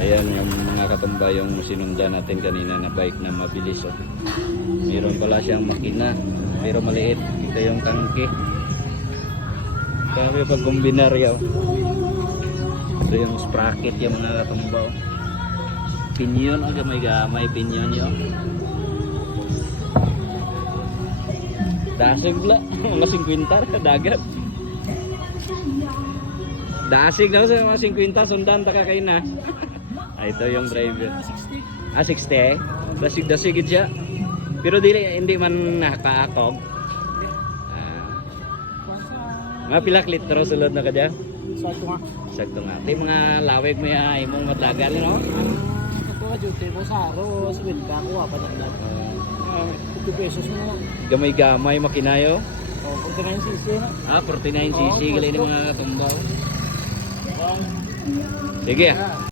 Ayan yung mga katumba yung sinundan natin kanina na bike na mabilis. Oh. Meron pala siyang makina pero maliit. Ito yung tangke. Kaya pag kombinarya. Ito yung sprocket yung mga katumba. Oh. Pinyon. Oh, gamay pinyon yun. Dasig la. Mga 50 dagat. Dasig daw sa mga 50 sundan taka kayo na. Ito yung driver. 60. 60. Dasig siya. Pero hindi man nakaakog. Mga pilak litro sulod na ka dyan? Sakto nga. Sakto nga. Ito yung mga lawig mo yung imong matlagal, no? Sakto nga, duty mo sa araw. Sa winta ko, apat ang lahat. 50 pesos mo naman. Gamay-gamay makinayo. 49cc na. 49cc. Galing yung mga katumbaw. Sige.